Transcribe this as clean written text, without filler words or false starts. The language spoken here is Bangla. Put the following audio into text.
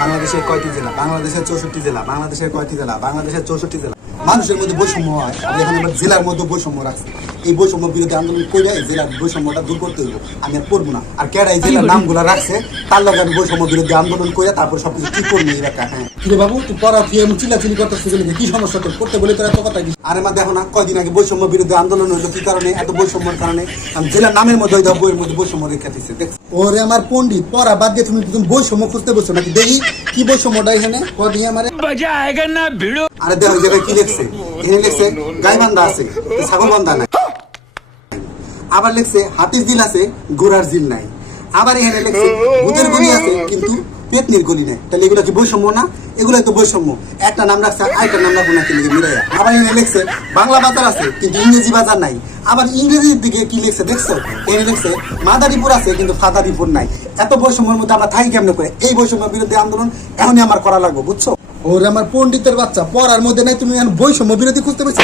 বাংলাদেশের কয়টি জেলা? বাংলাদেশের 64 জেলা। বাংলাদেশের কয়টি জেলা? বাংলাদেশের 64 জেলা। মানুষের মধ্যে বৈষম্য হয়, এখানে আবার জেলার মধ্যে বৈষম্য রাখছে। এই বৈষম্য বিরোধী আন্দোলন করে এই জেলার বৈষম্যটা দূর করতে হইব। আমি আর করবো না। আর কেডা এই জেলার নামগুলো রাখছে তার লগে আমি বৈষম্য বিরোধী আন্দোলন করে তারপর সবকিছু ঠিক করবো এই এলাকা। হ্যাঁ কিরে বাবু, তুই পড়া ফিয়ে চিল্লাচিল্লি করতেছিস, কি সমস্যা তোর? করতে বলে তোর এত কথা কি? আরে মা দেখো না, কয়দিন আগে বৈষম্য বিরোধী আন্দোলন হইলো কি কারণে? এত বৈষম্যের কারণে। আমি জেলার নামের মধ্যে বইয়ের মধ্যে বৈষম্য রেখে দিচ্ছে। দেখ ওরে আমার পণ্ডিত, পড়া বাদ দিয়ে তুমি বৈষম্য খুঁজতে বসছো নাকি? দেখি কি বৈষম্যটা এখানে কদিন আমার। আরে দেখো এই জায়গায় কি লিখছে? এখানে লিখছে গাইবান্ধা আছে, ছাগলবান্ধা নাই। আবার লিখছে হাতির জিল আছে, ঘোড়ার জিল নাই। আবার এখানে লিখছে ভূতের গলি আছে কিন্তু পেতনির গলি নাই। তাহলে এগুলো কি বৈষম্য না? এগুলোই তো বৈষম্য। একটা নাম রাখছে আরেকটা নাম রাখবো না, কিন্তু মিলাইয়া। আবার এখানে লিখছে বাংলা বাজার আছে কিন্তু ইংরেজি বাজার নাই। আবার ইংরেজির দিকে কি লিখছে দেখছো? এখানে লিখছে মাদারীপুর আছে কিন্তু ফাদারীপুর নাই। এত বৈষম্যের মধ্যে আমরা থাকি কেমনে করে? এই বৈষম্য বিরোধী আন্দোলন এখনই আমার করা লাগবে, বুঝছো? ওরে আমার পণ্ডিতের বাচ্চা, পড়ার মধ্যে নাই, তুমি এখন বৈষম্য বিরোধী খুঁজতে পেরেছো।